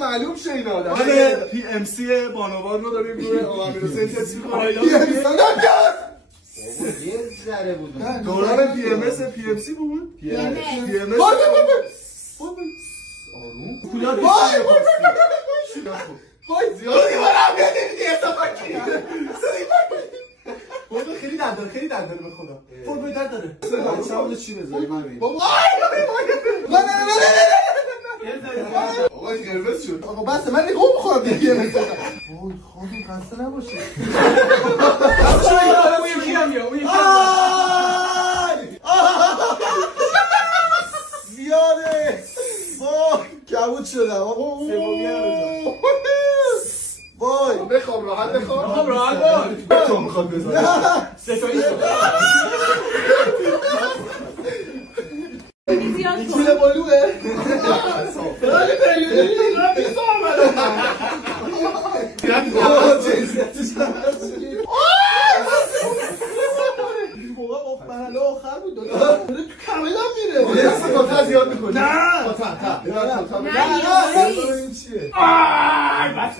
معلوم شه این آدم پی ام سی بانوان رو داریم روی آمیر حسین تست می‌کنیم. پی ام سی یه ذره بود دوران پی ام اس پی ام سی بود. پی ام اس آروم کولار وای زیادی برام بیاد دیگه اصلا بابا خیلی درد داره خیلی درد داره به خدا. فوت درد داره. چاول چی بذاری من بابا آقا قرمز شد آقا بس من نگاه میخورم دیگه وای خانم خسته نباشی اون یکی هم یا اون یکی زیاده. کبود شدم آقا. وای بخوام راحت بخوام خب راحت باش. تو میخواد بزنی. ستایی شد. چوله بالوه خیلی پریودی را بیسام موقع گفت محله آخر بود داره تو کملم میره. دست تا زیاد میکنی نه تا نه این چیه؟ آی بس